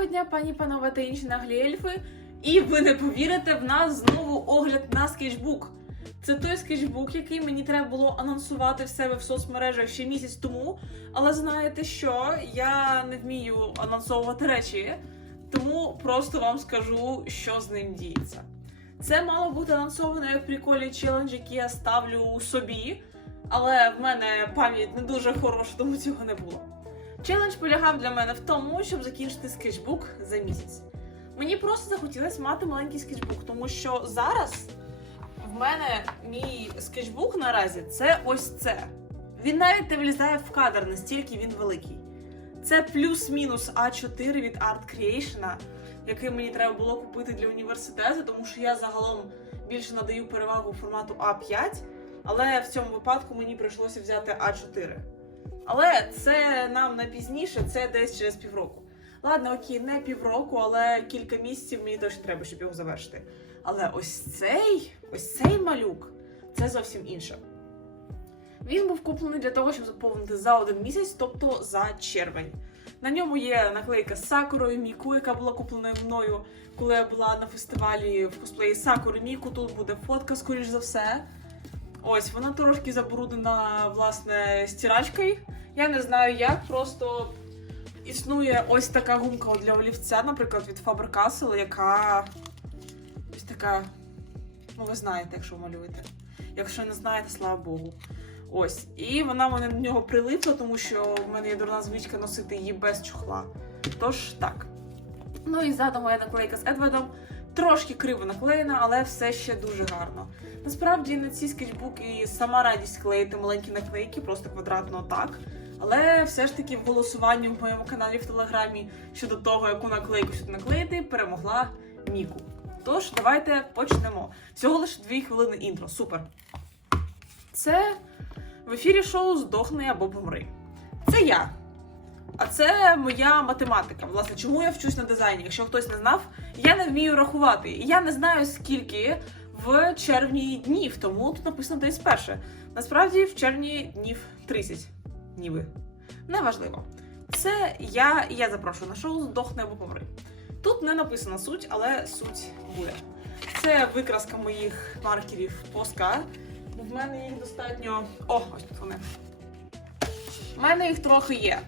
Доброго дня, пані панове та інші наглі ельфи. І ви не повірите, в нас знову огляд на скетчбук. Це той скетчбук, який мені треба було анонсувати в себе в соцмережах ще місяць тому. Але знаєте що? Я не вмію анонсовувати речі, тому просто вам скажу, що з ним діється. Це мало бути анонсовано як приколі челендж, який я ставлю собі, але в мене пам'ять не дуже хороша, тому цього не було. Челендж полягав для мене в тому, щоб закінчити скетчбук за місяць. Мені просто захотілося мати маленький скетчбук, тому що зараз в мене мій скетчбук наразі це ось це. Він навіть не влізає в кадр, настільки він великий. Це плюс-мінус А4 від Art Creation, який мені треба було купити для університету, тому що я загалом більше надаю перевагу формату А5, але в цьому випадку мені прийшлося взяти А4. Але це нам на пізніше, це десь через півроку. Ладно, окей, не півроку, але кілька місяців мені точно треба, щоб його завершити. Але ось цей, ось цей малюк, це зовсім інше. Він був куплений для того, щоб заповнити за один місяць, тобто за червень. На ньому є наклейка з Сакурою Міку, яка була куплена мною, коли я була на фестивалі в косплеї Сакури Міку. Тут буде фотка, скоріш за все. Ось, вона трошки забруднена, власне, стирачкою. Я не знаю як, просто існує ось така гумка для олівця, наприклад, від Faber-Castell, яка ось така. Ну, ви знаєте, якщо малюєте. Якщо не знаєте, слава Богу. Ось. І вона мене до нього прилипла, тому що в мене є дурна звичка носити її без чохла. Тож так. Ну і ззаду моя наклейка з Едвардом. Трошки криво наклеєна, але все ще дуже гарно. Насправді на ці скетчбуки сама радість клеїти маленькі наклейки, просто квадратно так. Але все ж таки в в моєму каналі в Телеграмі щодо того, яку наклейку сюди наклеїти, перемогла Міку. Тож, давайте почнемо. Всього лише дві хвилини інтро. Супер. Це в ефірі шоу Здохни або помри. Це я. А це моя математика. Власне, чому я вчусь на дизайні? Якщо хтось не знав, я не вмію рахувати. І я не знаю, скільки в червні днів, тому тут написано десь перше. Насправді в червні днів 30. Ніби. Неважливо. Це я я запрошую на шоу Здохни або помри. Тут не написана суть, але суть буде. Це викраска моїх маркерів Поска. В мене їх достатньо. О, ось тут вони. У мене їх трохи є.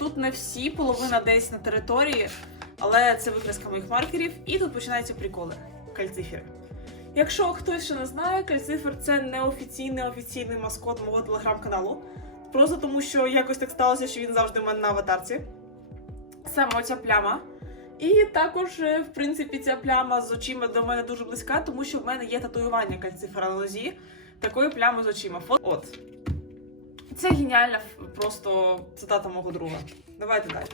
Тут не всі, половина десь на території, але це викраска моїх маркерів, і тут починаються приколи. Кальцифери. Якщо хтось ще не знає, кальцифер це неофіційний офіційний маскот мого телеграм-каналу. Просто тому, що якось так сталося, що він завжди в мене на аватарці. Саме оця пляма. І також, е, в принципі, ця пляма з очима до мене дуже близька, тому що в мене є татуювання кальцифера на нозі, такої плями з очима. От. Це геніальна просто цитата мого друга. Давайте далі.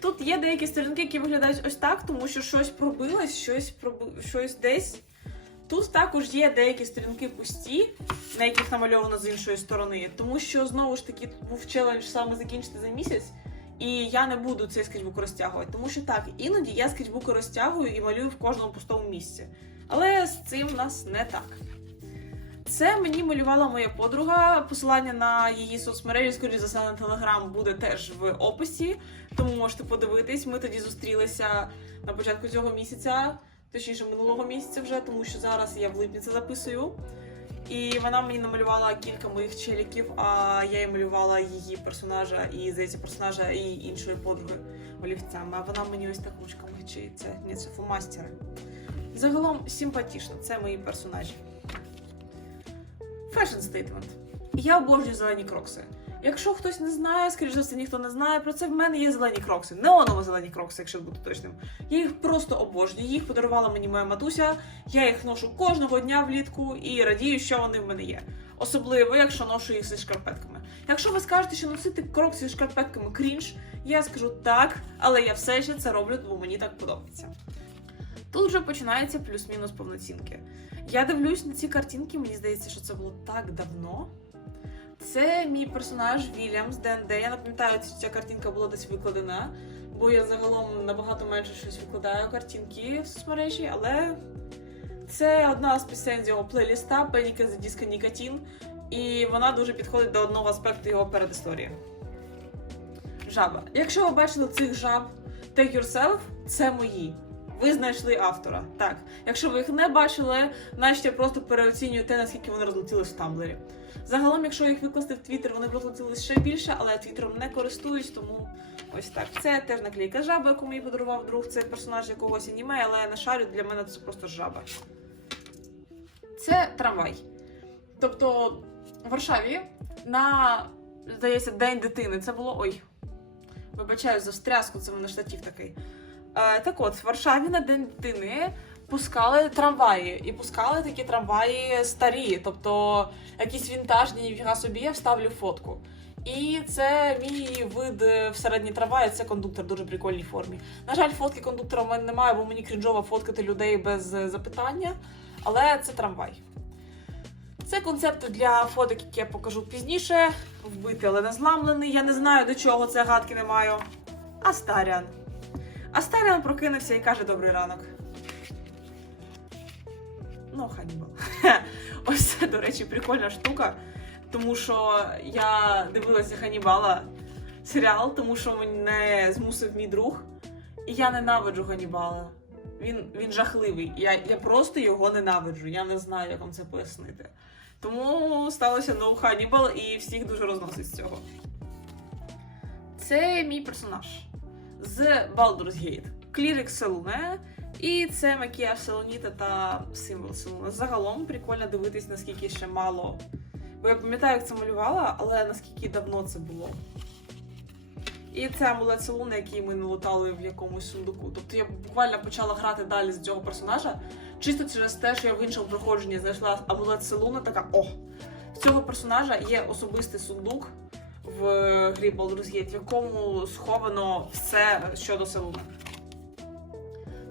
Тут є деякі сторінки, які виглядають ось так, тому що щось пробилось, щось проби... щось десь. Тут також є деякі сторінки пусті, на яких намальовано з іншої сторони, тому що знову ж таки був челендж саме закінчити за місяць. І я не буду цей скетчбук розтягувати, тому що так, іноді я скетчбуки розтягую і малюю в кожному пустому місці. Але з цим в нас не так. Це мені малювала моя подруга. Посилання на її соцмережі, скоріш за все, на телеграм буде теж в описі, тому можете подивитись. Ми тоді зустрілися на початку цього місяця, точніше минулого місяця вже, тому що зараз я в липні це записую. І вона мені намалювала кілька моїх челіків, а я їй малювала її персонажа і здається персонажа і іншої подруги олівцями. А вона мені ось так ручками чи це ні, це фломастери. Загалом симпатічно, це мої персонажі. Fashion statement. Я обожнюю зелені крокси. Якщо хтось не знає, скоріш за все, ніхто не знає про це. В мене є зелені крокси, неоново зелені крокси, якщо бути точним. Я їх просто обожнюю. Їх подарувала мені моя матуся. Я їх ношу кожного дня влітку і радію, що вони в мене є. Особливо, якщо ношу їх зі шкарпетками. Якщо ви скажете, що носити крокси зі шкарпетками крінж, я скажу так, але я все ще це роблю, бо мені так подобається. Тут вже починається плюс-мінус повноцінки. Я дивлюсь на ці картинки, мені здається, що це було так давно. Це мій персонаж Вільям з ДНД. Я не пам'ятаю, ця картинка була десь викладена, бо я загалом набагато менше щось викладаю картинки в соцмережі, але це одна з пісень з його плейліста Пеніка за Диско Нікотін, і вона дуже підходить до одного аспекту його передісторії. Жаба. Якщо ви бачили цих жаб, Take Yourself це мої. Ви знайшли автора. Так. Якщо ви їх не бачили, я просто переоцінюю те, наскільки вони розлетілись в Тамблері. Загалом, якщо їх викласти в Твіттер, вони б розлетілись ще більше, але я Твіттером не користуюсь, тому ось так. Це теж наклейка жаба, яку мені подарував друг. Це персонаж якогось аніме, але я не шарю, для мене це просто жаба. Це трамвай. Тобто в Варшаві на, здається, День дитини. Це було. Ой. Вибачаю за встряску, це мене штатів такий. Е, так от, в Варшаві на День дитини пускали трамваї. І пускали такі трамваї старі, тобто якісь вінтажні, ніфіга собі, я вставлю фотку. І це мій вид в середній трамваї, це кондуктор в дуже прикольній формі. На жаль, фотки кондуктора в мене немає, бо мені крінжово фоткати людей без е, запитання. Але це трамвай. Це концепт для фоток, які я покажу пізніше. Вбитий, але не зламлений. Я не знаю, до чого це гадки не маю. Астаріан. Астаріан прокинувся і каже добрий ранок. Ну, Ханібал. Ось це, до речі, прикольна штука. Тому що я дивилася Ханібала серіал, тому що мене змусив мій друг. І я ненавиджу Ганібала. Він, він жахливий. Я, я просто його ненавиджу. Я не знаю, як вам це пояснити. Тому сталося No Hannibal і всіх дуже розносить з цього. Це мій персонаж з Baldur's Gate. Клірик Селуне. І це макіяж Селоніта та символ Селуна. Загалом прикольно дивитись, наскільки ще мало. Бо я пам'ятаю, як це малювала, але наскільки давно це було. І це амулет Селуна, який ми налутали в якомусь сундуку. Тобто я буквально почала грати далі з цього персонажа, чисто через те, що я в іншому проходженні знайшла амулет Селуна, така о! В цього персонажа є особистий сундук в грі Baldur's Gate, в якому сховано все щодо Селуна.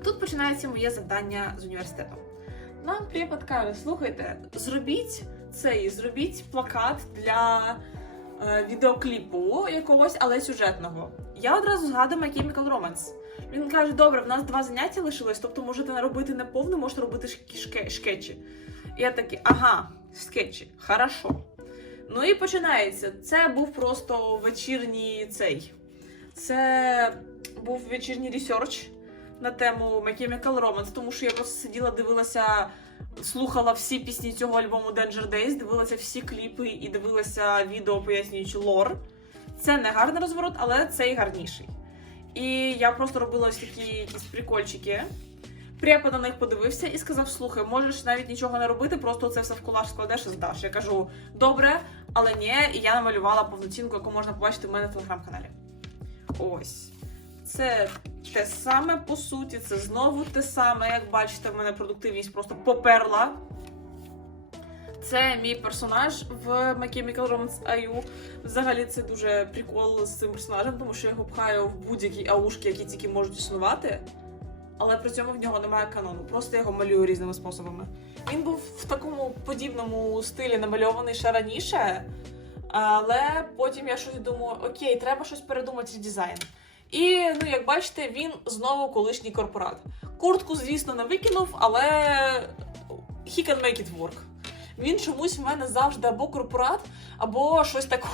Тут починається моє завдання з університету. Нам препод каже, слухайте, зробіть цей, зробіть плакат для е, відеокліпу якогось, але сюжетного. Я одразу згадую My Chemical Romance. Він каже: добре, в нас два заняття лишилось, тобто можете робити не повне, можете робити шке- шке- шкетчі. І я такий, ага, скетчі, хорошо. Ну і починається. Це був просто вечірній цей. Це був вечірній ресерч на тему My Chemical Romance, тому що я просто сиділа, дивилася, слухала всі пісні цього альбому Danger Days, дивилася всі кліпи і дивилася відео, пояснюючи лор. Це не гарний розворот, але цей гарніший. І я просто робила ось такі якісь прикольчики. Препод на них подивився і сказав: слухай, можеш навіть нічого не робити, просто це все в колаж складеш і здаш. Я кажу, добре, але ні, і я намалювала повноцінку, яку можна побачити в мене в телеграм-каналі. Ось. Це те саме по суті, це знову те саме. Як бачите, в мене продуктивність просто поперла. Це мій персонаж в My Chemical Romance IU. Взагалі це дуже прикол з цим персонажем, тому що я його пхаю в будь-які аушки, які тільки можуть існувати. Але при цьому в нього немає канону. Просто його малюю різними способами. Він був в такому подібному стилі намальований ще раніше. Але потім я щось думаю, окей, треба щось передумати з дизайн. І ну, як бачите, він знову колишній корпорат. Куртку, звісно, не викинув, але he can make it work. Він чомусь в мене завжди або корпорат, або щось таке.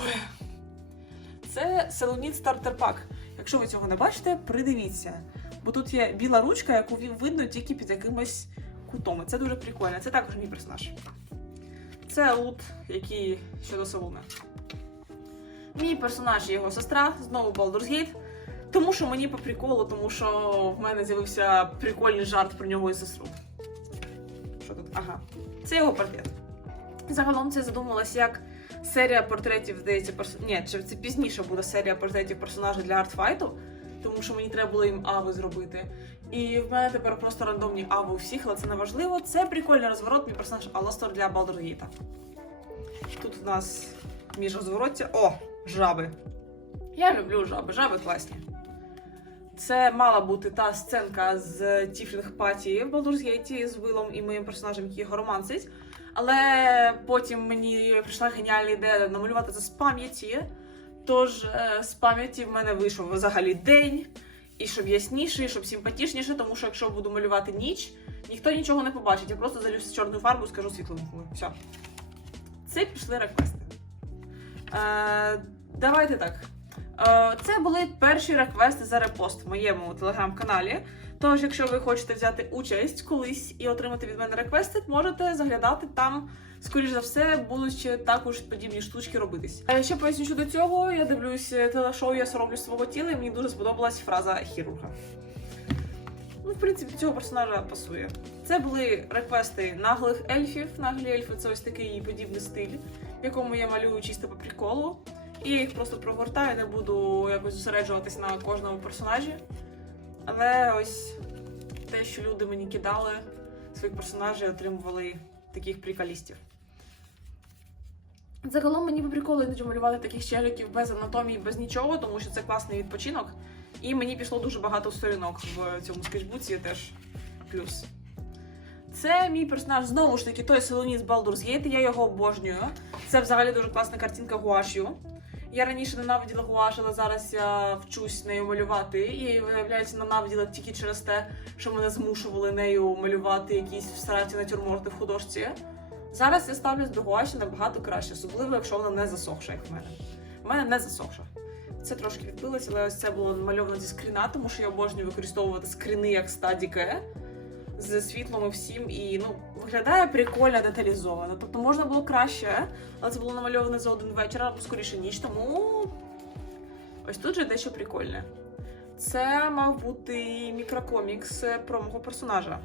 Це Селоніт Стартер Пак. Якщо ви цього не бачите, придивіться. Бо тут є біла ручка, яку ви- видно тільки під якимось кутом. Це дуже прикольно. Це також мій персонаж. Це лут, який щодо Селуна. Мій персонаж і його сестра, знову Baldur's Gate. Тому що мені по приколу, тому що в мене з'явився прикольний жарт про нього і сестру. Що тут? Ага. Це його портрет. Загалом це задумалось як серія портретів, здається, перс... Ні, чи це пізніше буде серія портретів персонажа для артфайту, тому що мені треба було їм ави зробити. І в мене тепер просто рандомні ави у всіх, але це не важливо. Це прикольний розворот, мій персонаж Аластор для Gate. Тут у нас між розвороття. О, жаби. Я люблю жаби, жаби класні. Це мала бути та сценка з Тіфлінг Паті в Gate з Вилом і моїм персонажем, який його романсить. Але потім мені прийшла геніальна ідея намалювати це з пам'яті. Тож е, з пам'яті в мене вийшов взагалі день, і щоб ясніше, і щоб симпатичніше, тому що якщо буду малювати ніч, ніхто нічого не побачить. Я просто залю чорну фарбу і скажу світло. Все. Це пішли реквести. Е, давайте так. Е, Це були перші реквести за репост в моєму телеграм-каналі. Тож, якщо ви хочете взяти участь колись і отримати від мене реквести, можете заглядати там. Скоріш за все, будуть ще також подібні штучки робитись. А ще поясню щодо цього. Я дивлюсь телешоу Я соромлю свого тіла, і мені дуже сподобалась фраза хірурга. Ну, в принципі, цього персонажа пасує. Це були реквести наглих ельфів. Наглі ельфи це ось такий подібний стиль, в якому я малюю чисто по приколу. І я їх просто прогортаю, не буду якось зосереджуватися на кожному персонажі. Але ось те, що люди мені кидали, своїх персонажів отримували таких приколістів. Загалом мені по іноді малювати таких челіків без анатомії, без нічого, тому що це класний відпочинок. І мені пішло дуже багато сторінок в цьому скетчбуці теж плюс. Це мій персонаж знову ж таки той Селоні з Baldur's Gate, я його обожнюю. Це взагалі дуже класна картинка гуашю. Я раніше ненавиділа гуаш, але зараз я вчусь нею малювати. І виявляється, ненавиділа тільки через те, що мене змушували нею малювати якісь всраті натюрморти в художці. Зараз я ставлюсь до гуаші набагато краще, особливо якщо вона не засохша, як в мене. В мене не засохша. Це трошки відбилося, але ось це було намальовано зі скріна, тому що я обожнюю використовувати скріни як стадіке з світлом і всім. І ну, виглядає прикольно деталізовано. Тобто можна було краще, але це було намальовано за один вечір, або скоріше ніч, тому ось тут же дещо прикольне. Це мав бути мікрокомікс про мого персонажа.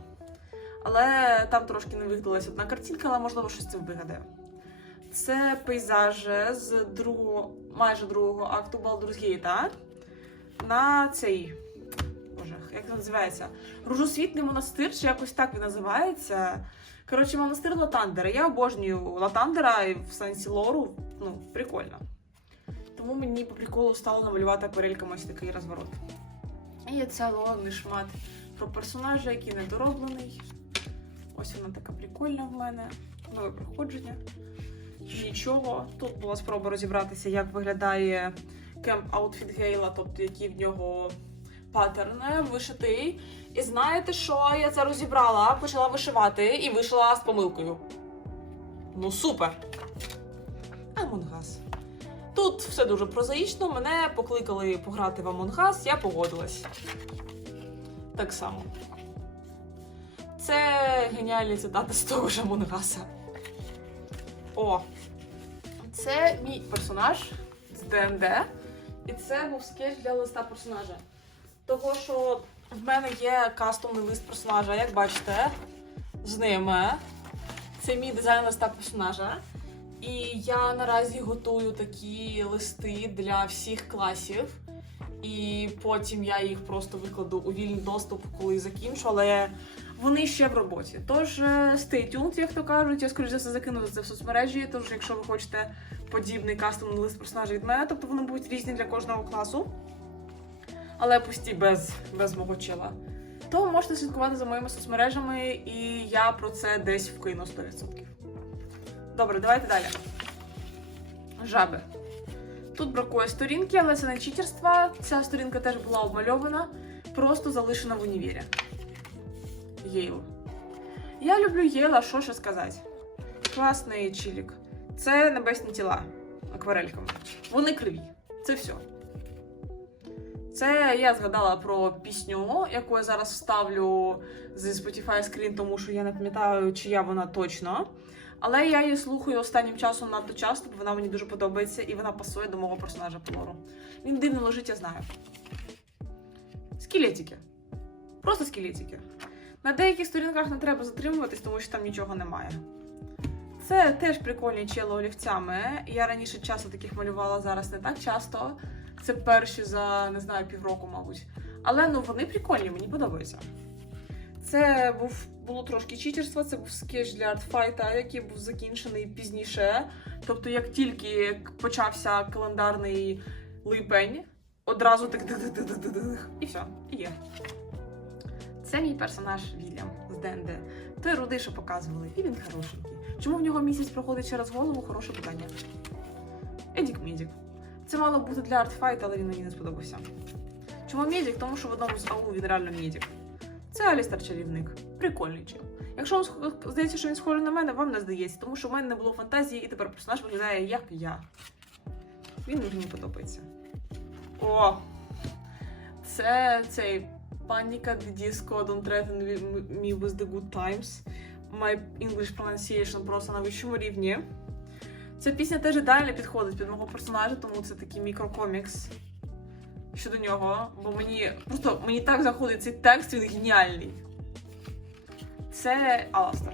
Але там трошки не вигадалась одна картинка, але можливо щось це вигадає. Це пейзажі з другого, майже другого акту Gate на цей. Боже, як це називається? Ружосвітний монастир, чи якось так він називається. Коротше, монастир Латандера. Я обожнюю Латандера і в сенсі лору. Ну, прикольно. Тому мені по приколу стало намалювати акварельками ось такий розворот. І це лонний шмат про персонажа, який недороблений. Ось вона така прикольна в мене. Нове проходження. Нічого. Тут була спроба розібратися, як виглядає кемп аутфіт Гейла, тобто який в нього паттерн вишитий. І знаєте що? Я це розібрала, почала вишивати і вийшла з помилкою. Ну, супер! Амонгас. Тут все дуже прозаїчно. Мене покликали пограти в Амонгас, я погодилась. Так само. Це геніальні цитати з того ж Амонгаса. О! Це мій персонаж з ДНД. І це був скетч для листа персонажа. Того, що в мене є кастомний лист персонажа, як бачите, з ними. Це мій дизайн листа персонажа. І я наразі готую такі листи для всіх класів. І потім я їх просто викладу у вільний доступ, коли закінчу, але вони ще в роботі. Тож е, stay tuned, як то кажуть, я скоріш за все закину це в соцмережі. Тож, якщо ви хочете подібний кастомний лист персонажа від мене, тобто вони будуть різні для кожного класу, але пусті без, без мого чела, то можете слідкувати за моїми соцмережами, і я про це десь вкину 100%. Добре, давайте далі. Жаби. Тут бракує сторінки, але це не читерство. Ця сторінка теж була обмальована, просто залишена в універі. Єйл. Я люблю Єла, що ще сказати. Класний чилік. Це небесні тіла акварельками. Вони криві. Це все. Це я згадала про пісню, яку я зараз вставлю зі Spotify скрін, тому що я не пам'ятаю, чия вона точно. Але я її слухаю останнім часом надто часто, бо вона мені дуже подобається і вона пасує до мого персонажа Полору. Він дивно лежить, я знаю. Скелетики. Просто скелетики. На деяких сторінках не треба затримуватись, тому що там нічого немає. Це теж прикольні чело олівцями. Я раніше часто таких малювала, зараз не так часто. Це перші за не знаю півроку, мабуть. Але ну вони прикольні, мені подобаються. Це був було трошки читерства, це був скетч для артфайта, який був закінчений пізніше. Тобто, як тільки почався календарний липень, одразу так і все, і є. Це мій персонаж Вільям з ДНД. Той рудий, що показували, і він хорошенький. Чому в нього місяць проходить через голову? Хороше питання. Едік Медік. Це мало бути для артфайт, але він мені не сподобався. Чому медик? Тому що в одному з АУ він реально медик. Це Алістер чарівник. Прикольний чел. Якщо вам здається, що він схожий на мене, вам не здається, тому що в мене не було фантазії, і тепер персонаж виглядає як я. Він мені подобається. О! Це цей Паніка the Disco Don't threaten me with the good times. My English pronunciation просто на вищому рівні. Ця пісня теж ідеально підходить під мого персонажа, тому це такий мікрокомікс щодо нього. Бо мені просто мені так заходить цей текст, він геніальний. Це Аластер.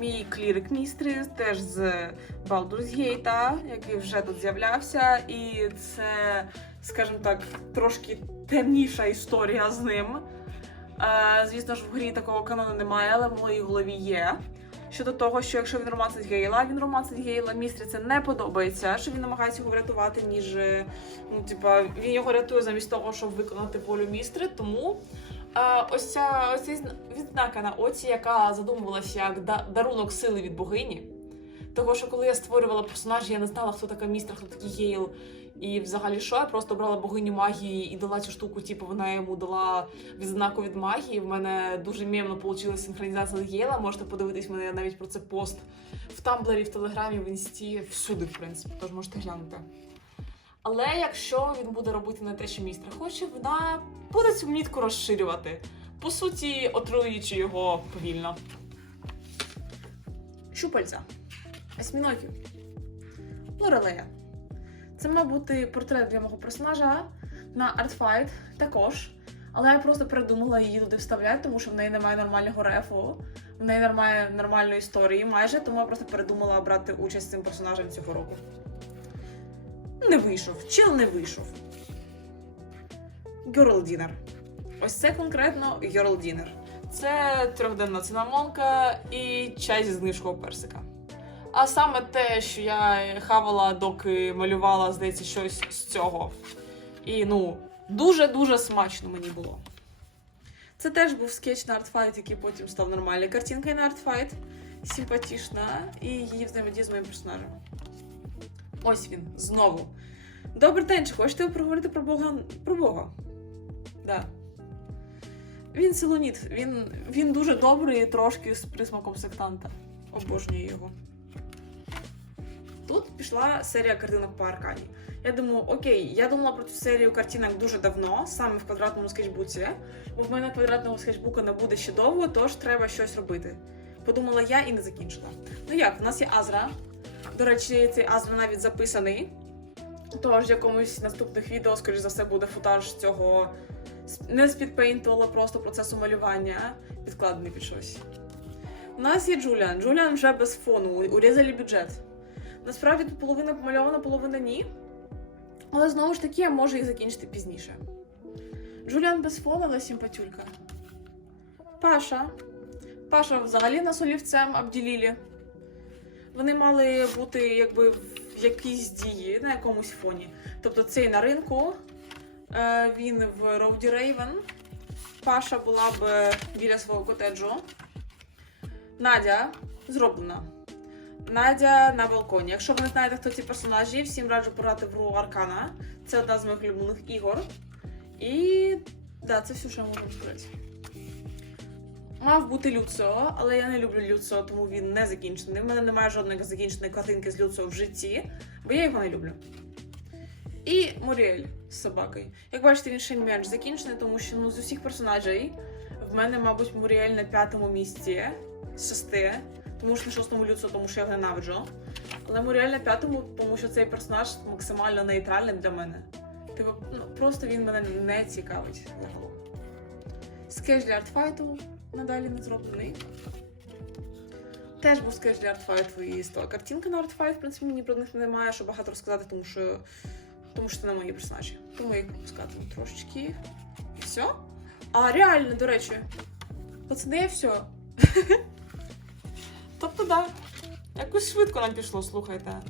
Мій клірик містріс, теж з Baldur's Gate, який вже тут з'являвся. І це, скажімо так, трошки темніша історія з ним. Е, звісно ж, в грі такого канону немає, але в моїй голові є. Щодо того, що якщо він романсить Гейла, він романсить Гейла, містрі це не подобається, що він намагається його врятувати, ніж е, ну, типа, він його рятує замість того, щоб виконати волю містри. Тому е, ось ця ось ця відзнака на оці, яка задумувалася як да- дарунок сили від богині. Того, що коли я створювала персонажа, я не знала, хто така містра, хто такий Гейл. І взагалі що я просто брала богиню магії і дала цю штуку, типу вона йому дала відзнаку від магії. В мене дуже мємно вийшла синхронізація з Єла. Можете подивитись в мене навіть про це пост в Тамблері, в Телеграмі, в інсті, всюди, в принципі, тож можете глянути. Але якщо він буде робити не те, що містер хоче, вона буде цю мітку розширювати. По суті, отруюючи його повільно. Щупальця. Осьміногів. Лорелея. Це мав бути портрет для мого персонажа на Artfight також. Але я просто придумала її туди вставляти, тому що в неї немає нормального рефу, в неї немає нормальної історії майже, тому я просто передумала брати участь цим персонажем цього року. Не вийшов, чил не вийшов. Girl Dinner. Ось це конкретно Girl Dinner. Це трьохденна цинамонка і чай зі знижкого персика. А саме те, що я хавала, доки малювала, здається, щось з цього. І ну, дуже-дуже смачно мені було. Це теж був скетч на Artfight, який потім став нормальною картинкою на Artfight. Симпатична, і її взаємодія з моїм персонажем. Ось він, знову. Добрий день, чи хочете ви проговорити про Бога? Про Бога? Да. Він силоніт, він, він дуже добрий трошки з присмаком сектанта. Обожнюю його. Пішла серія картинок по Аркані. Я думаю, окей, я думала про цю серію картинок дуже давно, саме в квадратному скетчбуці, бо в мене квадратного скетчбука не буде ще довго, тож треба щось робити. Подумала я і не закінчила. Ну як, в нас є Азра. До речі, цей Азра навіть записаний. Тож в якомусь наступних відео, скоріш за все, буде футаж цього не з підпейнту, а просто процесу малювання, підкладений під щось. У нас є Джуліан. Джуліан вже без фону, урізали бюджет. Насправді тут половина помальована, половина ні. Але знову ж таки, я можу їх закінчити пізніше. Джуліан без фону, але симпатюлька. Паша. Паша взагалі нас олівцем обділили. Вони мали бути якби в якійсь дії на якомусь фоні. Тобто цей на ринку, е, він в Роуді Рейвен. Паша була б е, біля свого котеджу. Надя зроблена. Надя на балконі. Якщо ви не знаєте, хто ці персонажі, всім раджу пограти в гру Аркана. Це одна з моїх улюблених ігор. І да, це все, що я можу сказати. Мав бути Люціо, але я не люблю Люціо, тому він не закінчений. У мене немає жодної закінченої картинки з Люціо в житті, бо я його не люблю. І Муріель з собакою. Як бачите, він ще менш закінчений, тому що ну, з усіх персонажей в мене, мабуть, Муріель на п'ятому місці з шести. Тому що на шостому Люціо, тому що я його ненавиджу. Але Муріель на п'ятому, тому що цей персонаж максимально нейтральний для мене. Типу, ну, просто він мене не цікавить загалом. Для артфайту надалі не зроблений. Теж був скетч для артфайту і стала картинка на артфайт. В принципі, мені про них немає що багато розказати, тому що, тому що це не мої персонажі. Тому я їх пускати трошечки. І все. А, реально, до речі. Пацани, все. Тобто. Да, якось швидко нам пішло, слухайте.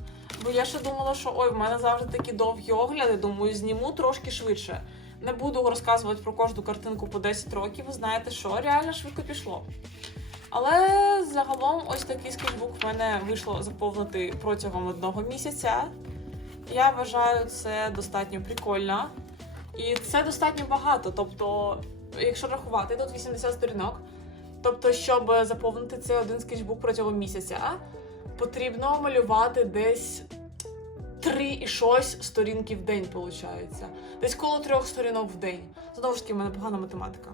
Бо я ще думала, що ой, в мене завжди такі довгі огляди, думаю, зніму трошки швидше. Не буду розказувати про кожну картинку по 10 років, ви знаєте, що реально швидко пішло. Але загалом ось такий скетчбук в мене вийшло заповнити протягом одного місяця. Я вважаю це достатньо прикольно. І це достатньо багато. Тобто, якщо рахувати, тут 80 сторінок. Тобто, щоб заповнити цей один скетчбук протягом місяця, потрібно малювати десь три і щось сторінки в день, виходить. Десь коло трьох сторінок в день. Знову ж таки, в мене погана математика.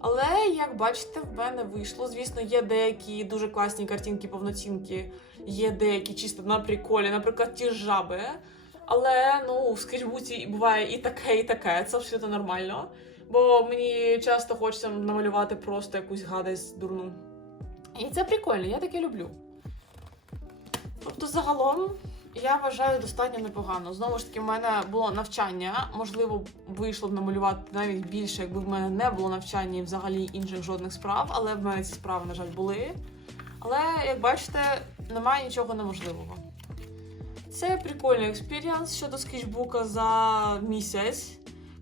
Але, як бачите, в мене вийшло. Звісно, є деякі дуже класні картинки, повноцінки, є деякі чисто на приколі, наприклад, ті жаби. Але ну, в скетчбуці буває і таке, і таке. Це абсолютно нормально. Бо мені часто хочеться намалювати просто якусь гадость дурну. І це прикольно, я таке люблю. Тобто, загалом, я вважаю достатньо непогано. Знову ж таки, в мене було навчання. Можливо, вийшло б намалювати навіть більше, якби в мене не було навчання і взагалі інших жодних справ, але в мене ці справи, на жаль, були. Але, як бачите, немає нічого неможливого. Це прикольний експіріанс щодо скетчбука за місяць.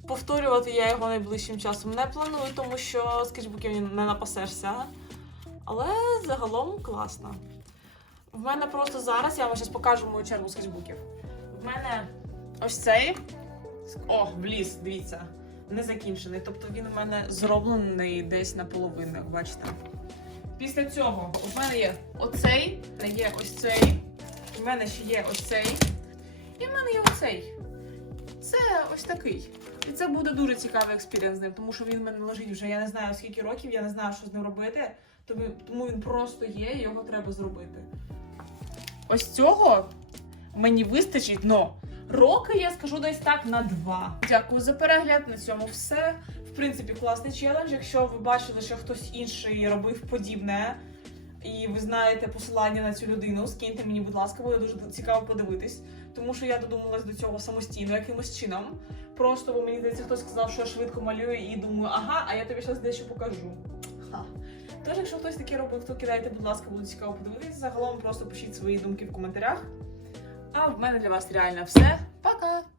Повторювати я його найближчим часом не планую, тому що скетчбуків не напасешся. Але загалом класно. В мене просто зараз, я вам зараз покажу мою чергу скетчбуків. В мене ось цей. О, вліз, дивіться, не закінчений. Тобто він у мене зроблений десь наполовину, бачите. Після цього в мене є оцей, є ось цей, в мене ще є ось цей, і в мене є оцей. Це ось такий. І це буде дуже цікавий експірієнс з ним, тому що він в мене лежить вже я не знаю скільки років, я не знаю, що з ним робити. Тому, він просто є, і його треба зробити. Ось цього мені вистачить, но роки я скажу десь так на два. Дякую за перегляд. На цьому все. В принципі, класний челендж. Якщо ви бачили, що хтось інший робив подібне, і ви знаєте посилання на цю людину, скиньте мені, будь ласка, буде дуже цікаво подивитись. Тому що я додумалась до цього самостійно, якимось чином. Просто бо мені здається, хтось сказав, що я швидко малюю, і думаю, ага, а я тобі зараз дещо покажу. Ха. Тож, якщо хтось таке робив, то кидайте, будь ласка, буде цікаво подивитися. Загалом просто пишіть свої думки в коментарях. А в мене для вас реально все. Пока!